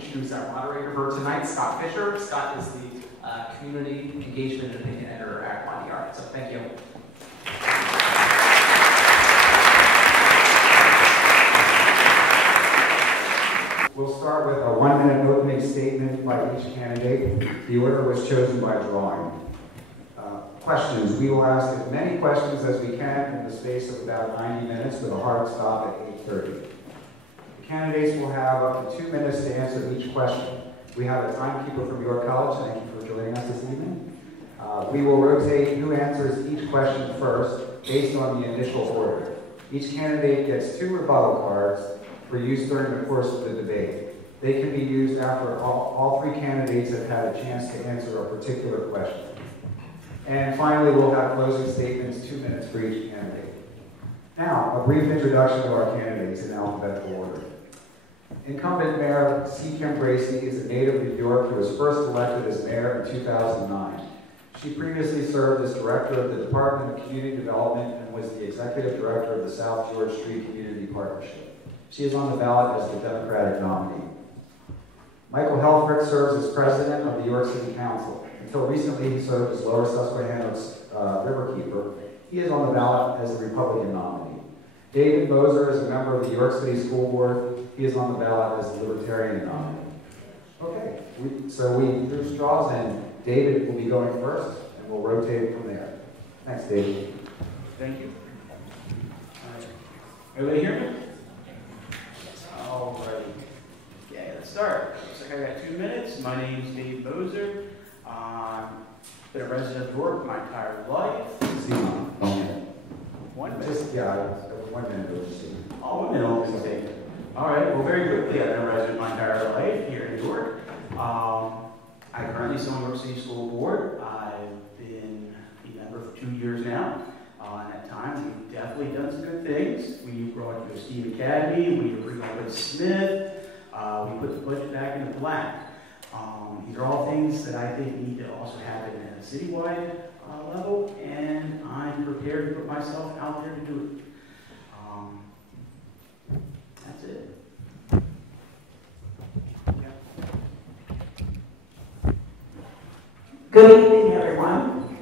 introduce our moderator for tonight, Scott Fisher. Scott is the Community Engagement and Opinion Editor at Mayoral. So thank you. We'll start with a 1-minute opening statement by each candidate. The order was chosen by drawing. Questions. We will ask as many questions as we can in the space of about 90 minutes with a hard stop at 8:30. The candidates will have up to 2 minutes to answer each question. We have a timekeeper from York College. Thank you for joining us this evening. We will rotate who answers each question first based on the initial order. Each candidate gets 2 rebuttal cards for use during the course of the debate. They can be used after all 3 candidates have had a chance to answer a particular question. And finally, we'll have closing statements, 2 minutes for each candidate. Now, a brief introduction of our candidates in alphabetical order. Incumbent Mayor C. Kim Bracey is a native of New York who was first elected as mayor in 2009. She previously served as director of the Department of Community Development and was the executive director of the South George Street Community Partnership. She is on the ballot as the Democratic nominee. Michael Helfrich serves as president of the York City Council. Until recently, he served as Lower Susquehanna's riverkeeper. He is on the ballot as the Republican nominee. David Moser is a member of the York City School Board. He is on the ballot as the Libertarian nominee. Okay, so we drew straws, and David will be going first, and we'll rotate from there. Thanks, David. Thank you. Everybody hear me? All right. Okay, let's start. Looks like I got 2 minutes. My name is Dave Moser. Been a resident of York my entire life. See, 1 minute. 1 minute? Just, yeah, 1 minute. Oh, 1 minute only statement. All right, well, very quickly, I've been a resident my entire life here in York. I currently sit on York City School Board. I've been a member for 2 years now. In that time, we've definitely done some good things. We brought you a Steve Academy, we reopened Smith, we put the budget back into black. These are all things that I think need to also happen at a citywide level, and I'm prepared to put myself out there to do it. That's it. Good evening, everyone.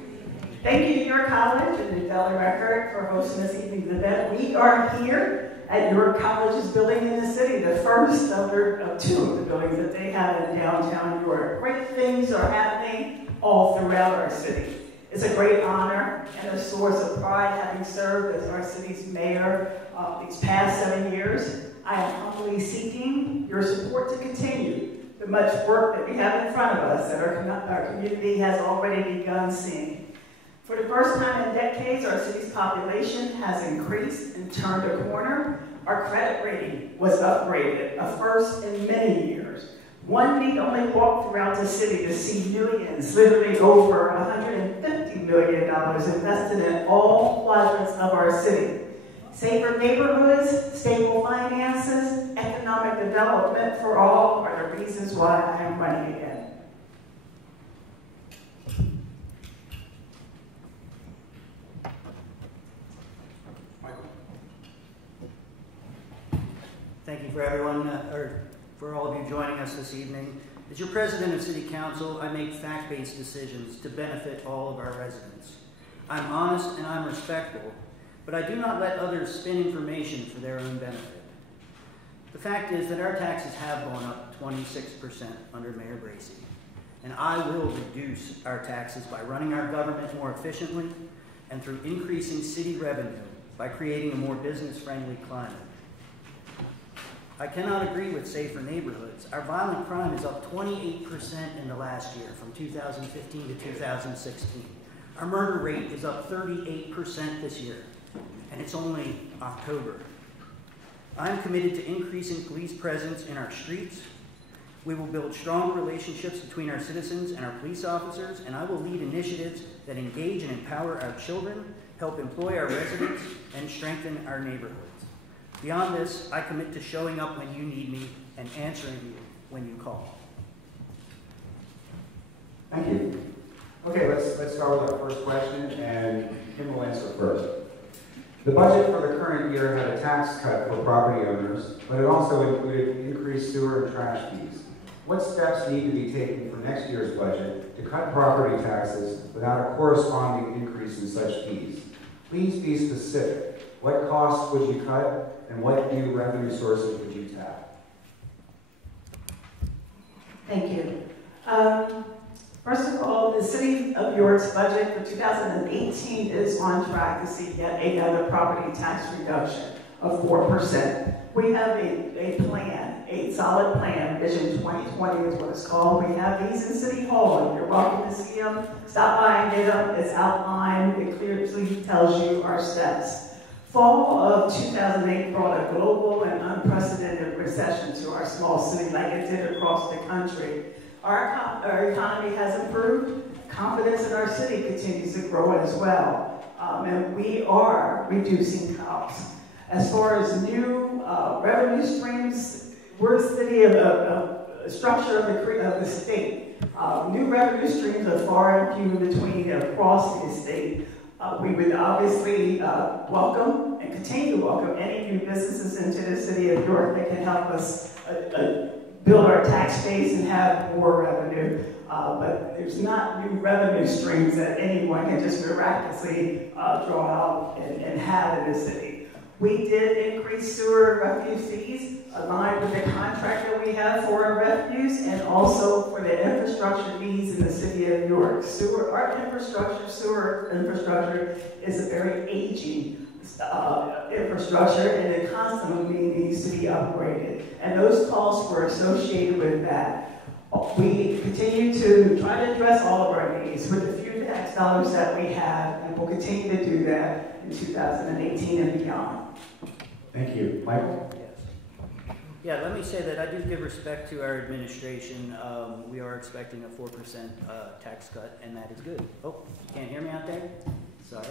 Thank you to York College and the Daily Record for hosting this evening's event. We are here at York College's building in the city, the first of 2 of the buildings that they have in downtown York. Great things are happening all throughout our city. It's a great honor and a source of pride having served as our city's mayor these past 7 years. I am humbly seeking your support to continue the much work that we have in front of us that our community has already begun seeing. For the first time in decades, our city's population has increased and turned a corner. Our credit rating was upgraded, a first in many years. One need only walk throughout the city to see millions, literally over $150 million invested in all quadrants of our city. Safer neighborhoods, stable finances, economic development for all are the reasons why I am running again. Thank you for everyone, or for all of you joining us this evening. As your president of City Council, I make fact-based decisions to benefit all of our residents. I'm honest and I'm respectful, but I do not let others spin information for their own benefit. The fact is that our taxes have gone up 26% under Mayor Bracey, and I will reduce our taxes by running our government more efficiently and through increasing city revenue by creating a more business-friendly climate. I cannot agree with safer neighborhoods. Our violent crime is up 28% in the last year, from 2015 to 2016. Our murder rate is up 38% this year, and it's only October. I'm committed to increasing police presence in our streets. We will build strong relationships between our citizens and our police officers, and I will lead initiatives that engage and empower our children, help employ our residents, and strengthen our neighborhoods. Beyond this, I commit to showing up when you need me and answering you when you call. Thank you. Okay, let's start with our first question, and Kim will answer first. The budget for the current year had a tax cut for property owners, but it also included increased sewer and trash fees. What steps need to be taken for next year's budget to cut property taxes without a corresponding increase in such fees? Please be specific. What costs would you cut and what new revenue sources would you tap? Thank you. First of all, the City of York's budget for 2018 is on track to see yet another property tax reduction of 4%. We have a plan, a solid plan, Vision 2020 is what it's called. We have these in City Hall, and you're welcome to see them. Stop by and get them. It's outlined. It clearly tells you our steps. Fall of 2008 brought a global and unprecedented recession to our small city like it did across the country. Our economy has improved. Confidence in our city continues to grow as well. And we are reducing costs. As far as new revenue streams, we're a city of a structure of the state. New revenue streams are far and few between across the state. We would obviously welcome and continue to welcome any new businesses into the City of York that can help us build our tax base and have more revenue. But there's not new revenue streams that anyone can just miraculously draw out and have in the city. We did increase sewer refuse fees aligned with the contract that we have for our refuse and also for the infrastructure needs in the City of York. Our sewer infrastructure is a very aging infrastructure and it constantly needs to be upgraded. And those costs were associated with that. We continue to try to address all of our needs with the few tax dollars that we have, and we'll continue to do that in 2018 and beyond. Thank you. Michael? Yes. Yeah, let me say that I do give respect to our administration. We are expecting a 4% tax cut, and that is good. Oh, you can't hear me out there? Sorry.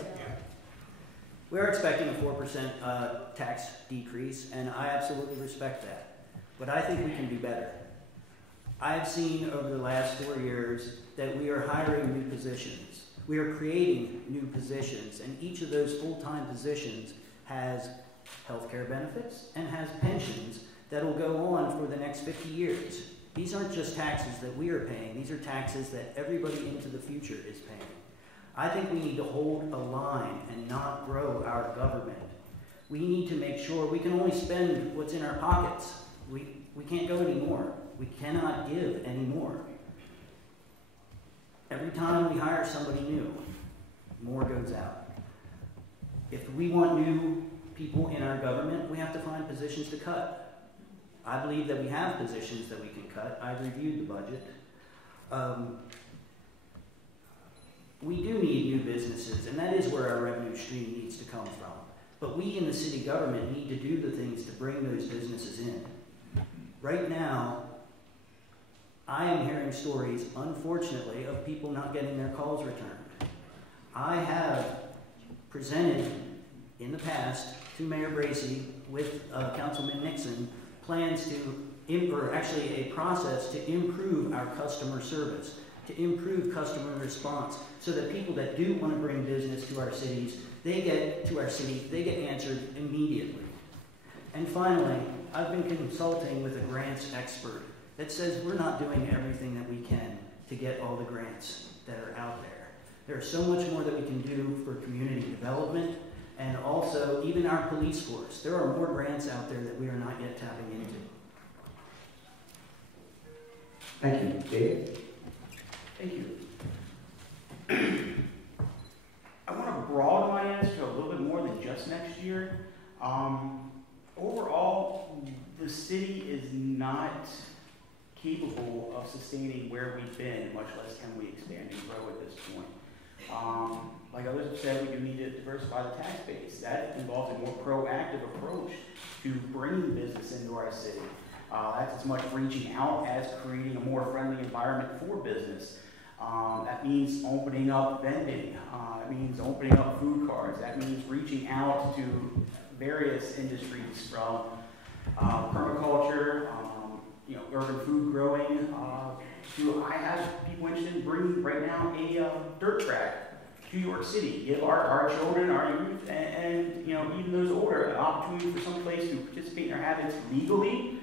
We are expecting a 4% tax decrease, and I absolutely respect that. But I think we can do better. I've seen over the last 4 years that we are hiring new positions. We are creating new positions, and each of those full-time positions has healthcare benefits and has pensions that will go on for the next 50 years. These aren't just taxes that we are paying, these are taxes that everybody into the future is paying. I think we need to hold a line and not grow our government. We need to make sure we can only spend what's in our pockets. We can't go anymore. We cannot give anymore. Every time we hire somebody new, more goes out. If we want new people in our government, we have to find positions to cut. I believe that we have positions that we can cut. I've reviewed the budget. We do need new businesses, and that is where our revenue stream needs to come from. But we in the city government need to do the things to bring those businesses in. Right now, I am hearing stories, unfortunately, of people not getting their calls returned. I have presented in the past to Mayor Bracy with Councilman Nixon plans to, or actually a process to improve our customer service, to improve customer response, so that people that do want to bring business to our cities, they get answered immediately. And finally, I've been consulting with a grants expert that says we're not doing everything that we can to get all the grants that are out there. There's so much more that we can do for community development, and also even our police force. There are more grants out there that we are not yet tapping into. Thank you. David? Thank you. I want to broaden my answer to a little bit more than just next year. Overall, the city is not capable of sustaining where we've been, much less can we expand and grow at this point. Like others have said, we do need to diversify the tax base. That involves a more proactive approach to bringing business into our city. That's as much reaching out as creating a more friendly environment for business. That means opening up vending. That means opening up food carts. That means reaching out to various industries from permaculture, urban food growing, to I have people interested in bringing right now a dirt track to York City. Give our children, our youth, and even those older an opportunity for some place to participate in their habits legally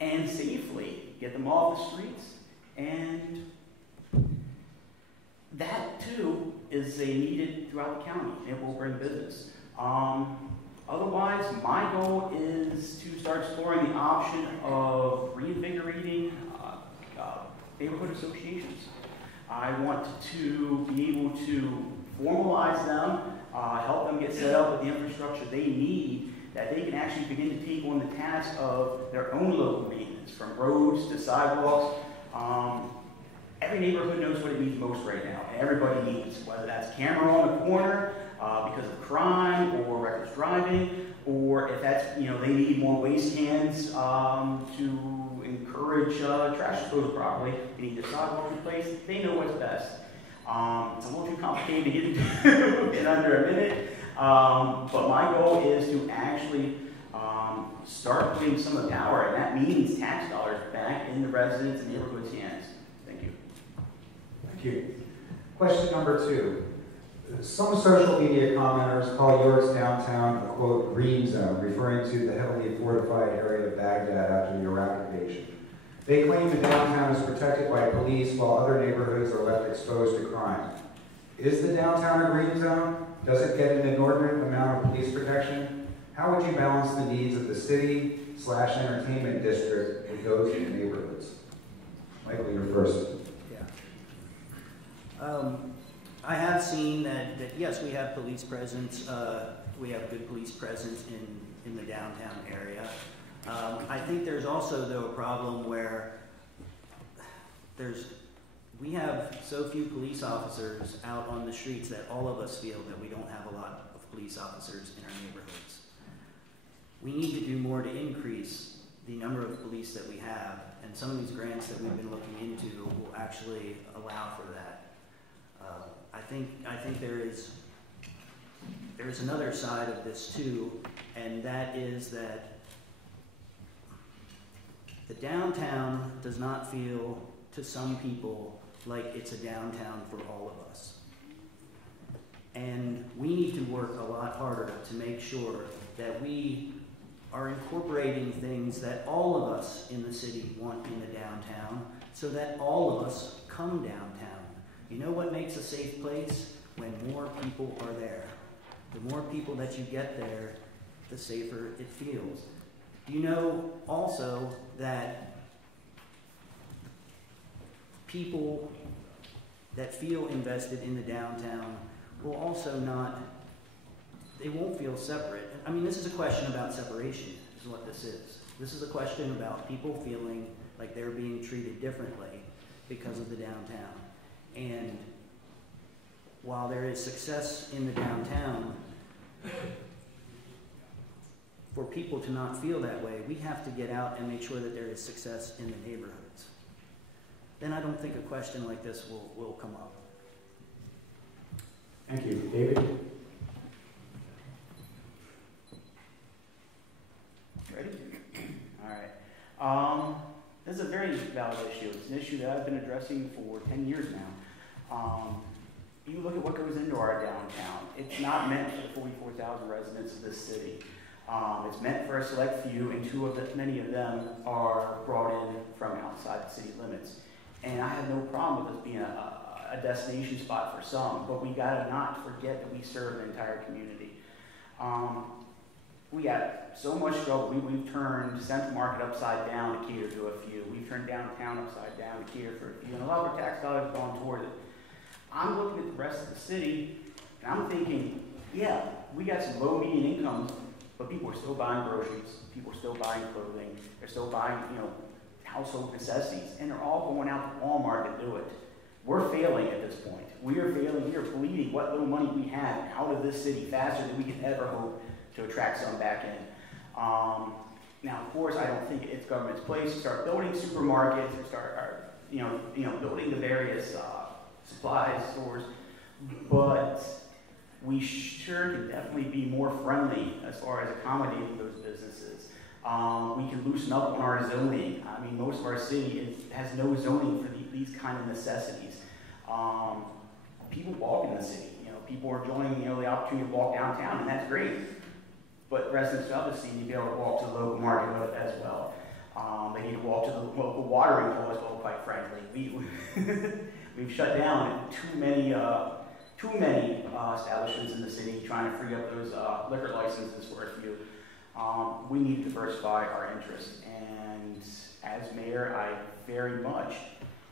and safely get them off the streets. And that too is a needed throughout the county. It will bring business. Otherwise, my goal is to start exploring the option of reinvigorating neighborhood associations. I want to be able to formalize them, help them get set up with the infrastructure they need, that they can actually begin to take on the task of their own local maintenance, from roads to sidewalks. Every neighborhood knows what it needs most right now, and everybody needs, whether that's camera on the corner because of crime or reckless driving, or if that's, they need more waste cans to encourage trash disposal properly. They need their sidewalks replaced. They know what's best. It's a little too complicated to get into in under a minute, but my goal is to actually start putting some of the power, and that means tax dollars, back in the residents' and neighborhoods' hands. Thank you. Thank you. Question number 2. Some social media commenters call York's downtown a, quote, green zone, referring to the heavily fortified area of Baghdad after the Iraq invasion. They claim the downtown is protected by police while other neighborhoods are left exposed to crime. Is the downtown a green zone? Does it get an inordinate amount of police protection? How would you balance the needs of the city/entertainment district with those in the neighborhoods? Michael, you're first. Yeah. I have seen that yes, we have police presence. We have good police presence in the downtown area. I think there's also, though, a problem where we have so few police officers out on the streets that all of us feel that we don't have a lot of police officers in our neighborhoods. We need to do more to increase the number of police that we have, and some of these grants that we've been looking into will actually allow for that. I think there is another side of this too, and that is that the downtown does not feel to some people like it's a downtown for all of us. And we need to work a lot harder to make sure that we are incorporating things that all of us in the city want in the downtown, so that all of us come downtown. You know what makes a safe place? When more people are there. The more people that you get there, the safer it feels. Do you know also that people that feel invested in the downtown will also they won't feel separate. I mean, this is a question about separation, is what this is. This is a question about people feeling like they're being treated differently because of the downtown. And while there is success in the downtown, for people to not feel that way, we have to get out and make sure that there is success in the neighborhoods. Then I don't think a question like this will come up. Thank you. David? Ready? All right. This is a very valid issue. It's an issue that I've been addressing for 10 years now. You look at what goes into our downtown. It's not meant for the 44,000 residents of this city. It's meant for a select few, and many of them are brought in from outside the city limits. And I have no problem with this being a destination spot for some, but we gotta not forget that we serve an entire community. We got so much trouble. We've turned Central Market upside down to cater to a few. We've turned downtown upside down to cater for a few, and a lot of our tax dollars have gone toward it. I'm looking at the rest of the city, and I'm thinking, yeah, we got some low median incomes, but people are still buying groceries, people are still buying clothing, they're still buying, household necessities, and they're all going out to Walmart to do it. We're failing at this point. We are failing. We are bleeding what little money we have out of this city faster than we can ever hope to attract some back in. Now, of course, I don't think it's government's place to start building supermarkets or start, building the various supply stores, but we sure can definitely be more friendly as far as accommodating those businesses. We can loosen up on our zoning. I mean, most of our city has no zoning for these kind of necessities. People walk in the city. People are enjoying the opportunity to walk downtown, and that's great. But residents of the city need to be able to walk to the local market as well. They need to walk to the local watering hole as well, quite frankly. We've shut down too many establishments in the city trying to free up those liquor licenses for a few. We need to diversify our interests, and as mayor, I very much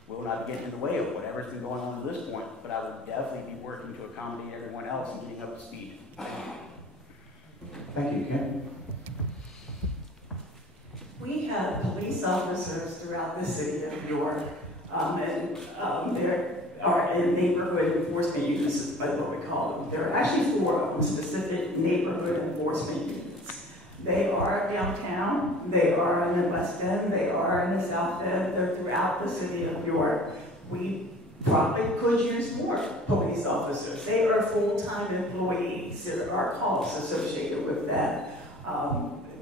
will not get in the way of whatever's been going on to this point, but I will definitely be working to accommodate everyone else and getting up to speed. Thank you, Kim. We have police officers throughout the city of York, and there are neighborhood enforcement units, is what we call them. There are actually 4 of them, specific neighborhood enforcement units. They are downtown, they are in the West End, they are in the South End, they're throughout the city of York. We probably could use more police officers. They are full-time employees. There are costs associated with that.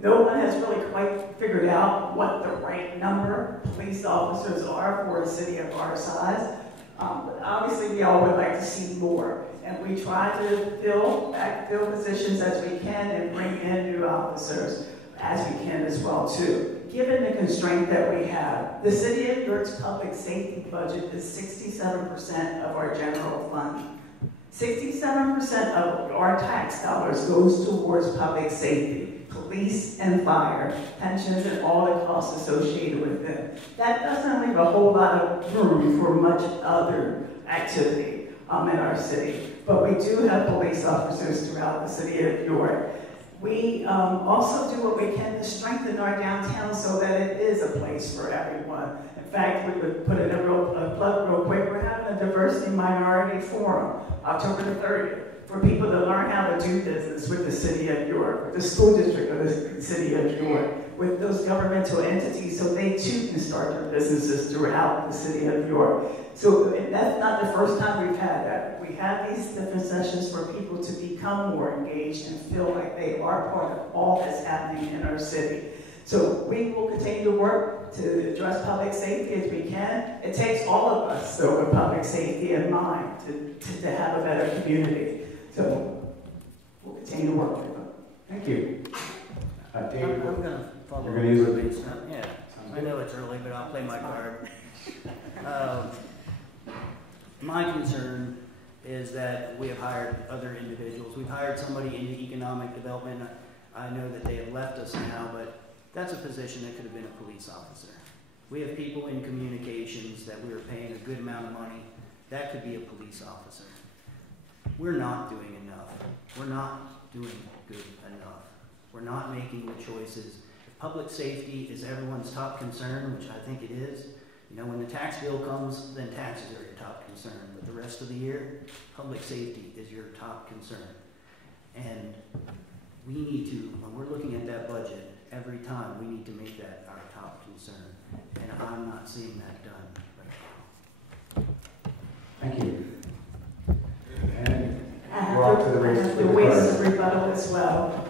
No one has really quite figured out what the right number of police officers are for a city of our size. But obviously, we all would like to see more. And we try to fill positions as we can and bring in new officers as we can as well, too. Given the constraint that we have, the City of York's public safety budget is 67% of our general fund. 67% of our tax dollars goes towards public safety, police and fire, pensions, and all the costs associated with them. That doesn't leave a whole lot of room for much other activity in our city. But we do have police officers throughout the city of York. We also do what we can to strengthen our downtown so that it is a place for everyone. In fact, we would put in a plug real quick. We're having a diversity minority forum, October the 30th, for people to learn how to do business with the city of York, with the school district of the city of York, with those governmental entities, so they too can start their businesses throughout the city of York. So that's not the first time we've had that. We have these different sessions for people to become more engaged and feel like they are part of all that's happening in our city. So we will continue to work to address public safety as we can. It takes all of us, though, with public safety in mind to have a better community. So we'll continue to work with them. Thank you. David, I'm going to follow you're going to use it? everybody's stuff. Yeah, I know it's early, but I'll play my card. My concern is that we have hired other individuals. We've hired somebody in economic development. I know that they have left us now, but that's a position that could have been a police officer. We have people in communications that we are paying a good amount of money. That could be a police officer. We're not doing enough. We're not doing good enough. We're not making the choices. If public safety is everyone's top concern, which I think it is, you know, when the tax bill comes, then taxes are your top concern. But the rest of the year, public safety is your top concern. And we need to, when we're looking at that budget, every time we need to make that our top concern. And I'm not seeing that done right now. Thank you. And we're off to the race. The waste of rebuttal as well.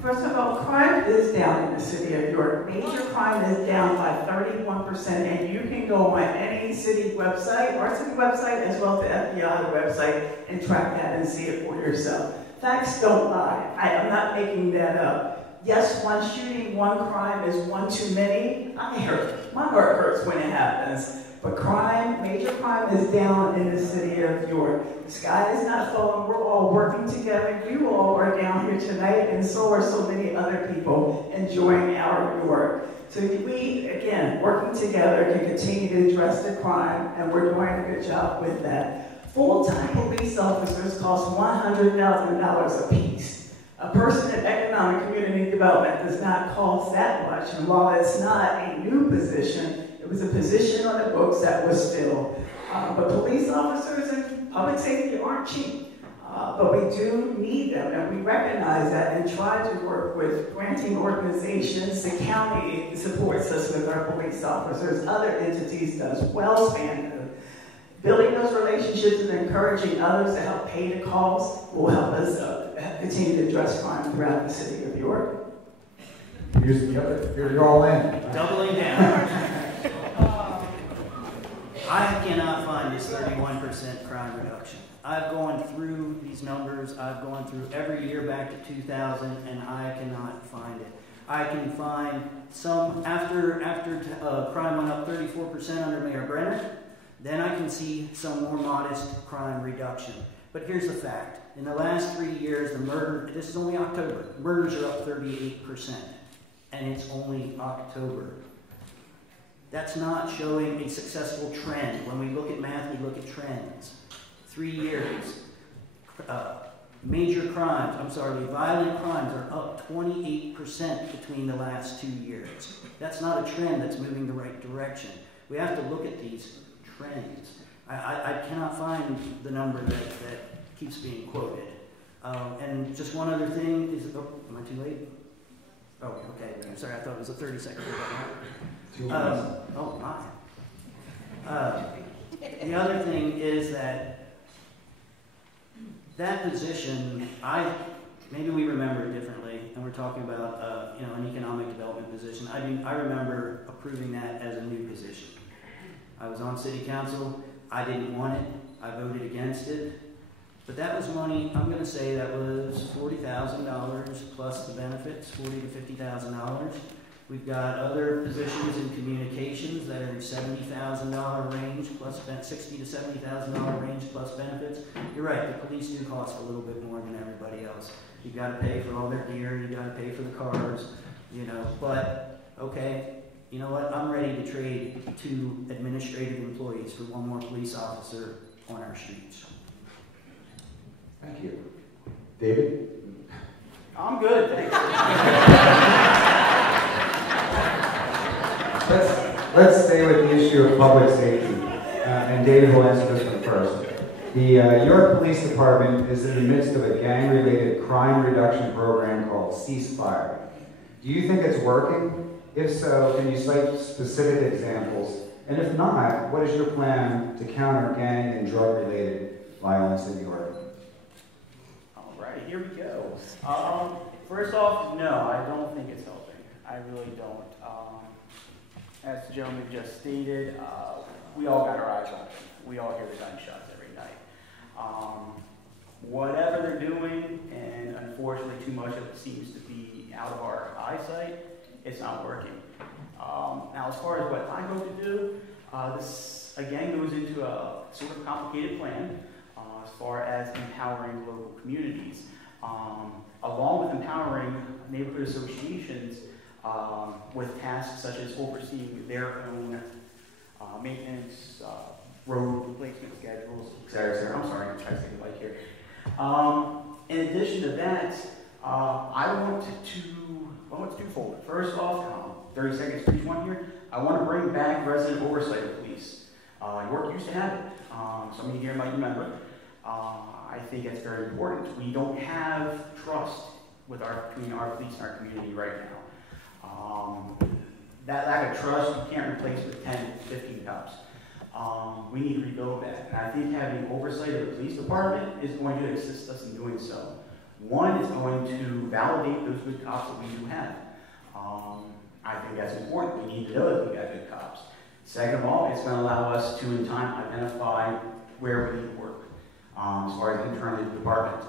First of all, crime is down in the city of York. Major crime is down by 31%, and you can go on any city website, our city website, as well as the FBI website, and track that and see it for yourself. Facts don't lie. I am not making that up. Yes, one shooting, one crime is one too many. I hurt. My heart hurts when it happens. But crime, major crime is down in the city of York. The sky is not falling. We're all working together. You all are down here tonight, and so are so many other people enjoying our York. So we, again, working together can continue to address the crime, and we're doing a good job with that. Full-time police officers cost $100,000 a piece. A person in economic community development does not cost that much, and while it's not a new position, it was a position on the books that was filled. But police officers and public safety aren't cheap. But we do need them, and we recognize that and try to work with granting organizations. The county supports us with our police officers. Other entities does. Wellspan does. Building those relationships and encouraging others to help pay the costs will help us continue to address crime throughout the city of York. You're all in. Doubling down. I cannot find this 31% crime reduction. I've gone through these numbers. I've gone through every year back to 2000, and I cannot find it. I can find some, after crime went up 34% under Mayor Brenner, then I can see some more modest crime reduction. But here's the fact. In the last 3 years, this is only October, murders are up 38%. And it's only October. That's not showing a successful trend. When we look at math, we look at trends. 3 years. Violent crimes are up 28% between the last 2 years. That's not a trend that's moving the right direction. We have to look at these trends. I cannot find the number that keeps being quoted. And just one other thing is, am I too late? Oh, okay. I'm sorry, I thought it was a 30-second. 2 minutes. Oh, my. The other thing is that position, maybe we remember it differently, and we're talking about an economic development position. I remember approving that as a new position. I was on city council. I didn't want it. I voted against it. But that was money, I'm going to say that was $40,000 plus the benefits, $40,000 to $50,000. We've got other positions in communications that are in $70,000 range, plus $60,000 to $70,000 range plus benefits. You're right, the police do cost a little bit more than everybody else. You've got to pay for all their gear, you've got to pay for the cars, but okay, you know what? I'm ready to trade 2 administrative employees for 1 more police officer on our streets. Thank you. David? I'm good, thanks. Let's stay with the issue of public safety, and David will answer this one first. The York Police Department is in the midst of a gang-related crime reduction program called Ceasefire. Do you think it's working? If so, can you cite specific examples? And if not, what is your plan to counter gang and drug-related violence in York? Here we go. First off, no, I don't think it's helping. I really don't. As the gentleman just stated, we all got our eyes on it. We all hear the gunshots every night. Whatever they're doing, and unfortunately too much of it seems to be out of our eyesight, it's not working. Now, as far as what I hope to do, this again goes into a sort of complicated plan as far as empowering local communities. Along with empowering neighborhood associations with tasks such as overseeing their own maintenance, road replacement schedules, etc. I'm sorry, I'm trying to take a bite here. In addition to that, I want to twofold. First off, 30 seconds to each one here. I want to bring back resident oversight of police. York used to have it. Some of you here might remember. I think that's very important. We don't have trust between our police and our community right now. That lack of trust you can't replace with 10, 15 cops. We need to rebuild that. And I think having oversight of the police department is going to assist us in doing so. One, it's going to validate those good cops that we do have. I think that's important. We need to know that we got good cops. Second of all, it's going to allow us to, in time, identify where we need to work as far as internally the department.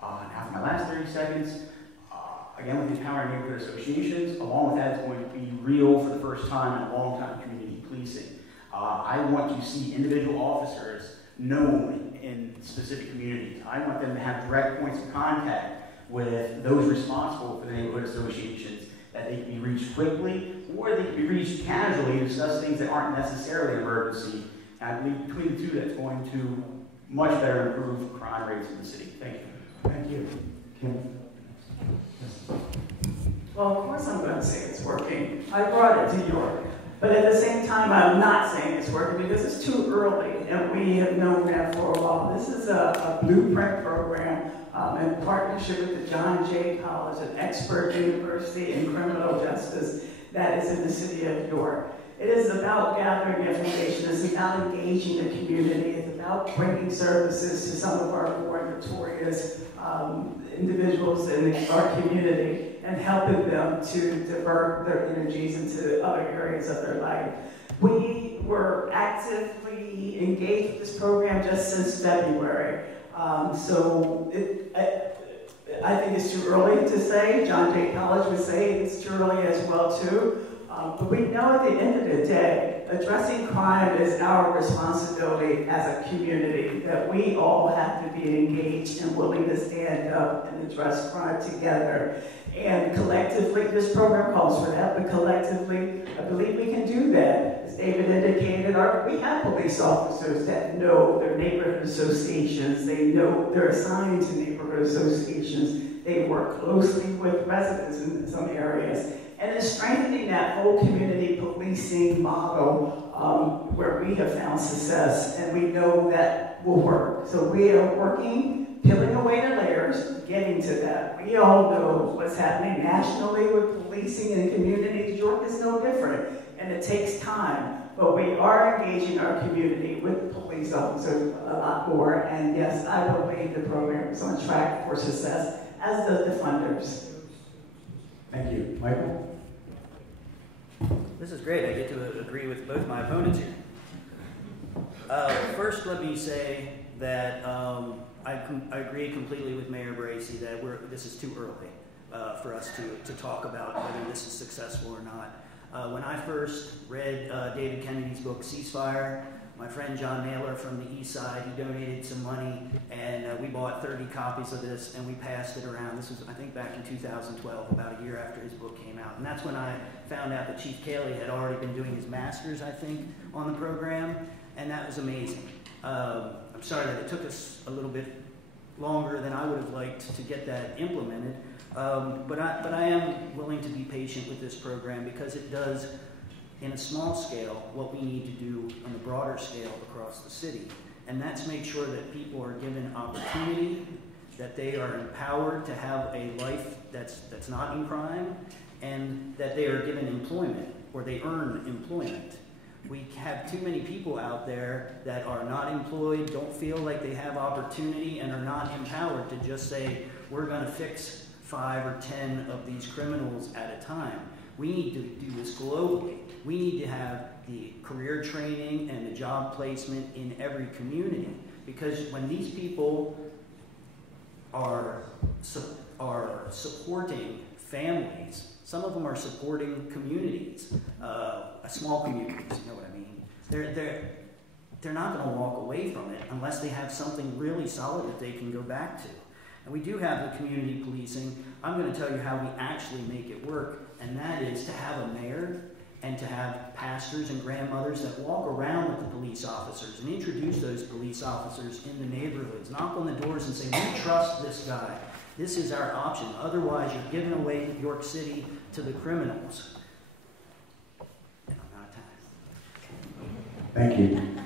Now, for my last 30 seconds, again, with the empowering neighborhood associations, along with that, it's going to be real for the first time in a long time community policing. I want to see individual officers known in specific communities. I want them to have direct points of contact with those responsible for the neighborhood associations, that they can be reached quickly, or they can be reached casually to discuss things that aren't necessarily emergency. And I believe between the two, that's going to much better improve crime rates in the city. Thank you. Thank you. Kim? Well, of course I'm going to say it's working. I brought it to York. But at the same time, I'm not saying it's working because it's too early, and we have known that for a while. This is a blueprint program in partnership with the John Jay College, an expert university in criminal justice that is in the city of York. It is about gathering information. It's about engaging the community. It's about bringing services to some of our more notorious individuals in our community and helping them to divert their energies into other areas of their life. We were actively engaged with this program just since February. So I think it's too early to say. John Jay College would say it's too early as well too. But we know at the end of the day, addressing crime is our responsibility as a community, that we all have to be engaged and willing to stand up and address crime together. And collectively, this program calls for that, but collectively, I believe we can do that. As David indicated, we have police officers that know their neighborhood associations, they know they're assigned to neighborhood associations, they work closely with residents in some areas. And it's strengthening that whole community policing model where we have found success, and we know that will work. So we are working, peeling away the layers, getting to that. We all know what's happening nationally with policing in communities. York is no different, and it takes time. But we are engaging our community with police officers a lot more, and yes, I believe the program is on track for success, as does the funders. Thank you. Michael? This is great. I get to agree with both my opponents here. First, let me say that I agree completely with Mayor Bracy that this is too early for us to talk about whether this is successful or not. When I first read David Kennedy's book, Ceasefire, my friend John Naylor from the East Side, he donated some money, and we bought 30 copies of this, and we passed it around. This was, I think, back in 2012, about a year after his book came out. And that's when I found out that Chief Cayley had already been doing his master's, I think, on the program, and that was amazing. I'm sorry that it took us a little bit longer than I would have liked to get that implemented, but I am willing to be patient with this program because it does, in a small scale, what we need to do on a broader scale across the city. And that's make sure that people are given opportunity, that they are empowered to have a life that's not in crime, and that they are given employment, or they earn employment. We have too many people out there that are not employed, don't feel like they have opportunity, and are not empowered to just say, we're going to fix 5 or 10 of these criminals at a time. We need to do this globally. We need to have the career training and the job placement in every community, because when these people are supporting families, some of them are supporting communities, small communities, you know what I mean? They're not going to walk away from it unless they have something really solid that they can go back to. And we do have the community policing. I'm going to tell you how we actually make it work, and that is to have a mayor and to have pastors and grandmothers that walk around with the police officers and introduce those police officers in the neighborhoods, knock on the doors and say, we trust this guy. This is our option. Otherwise, you're giving away York City to the criminals. And I'm out of time. Thank you.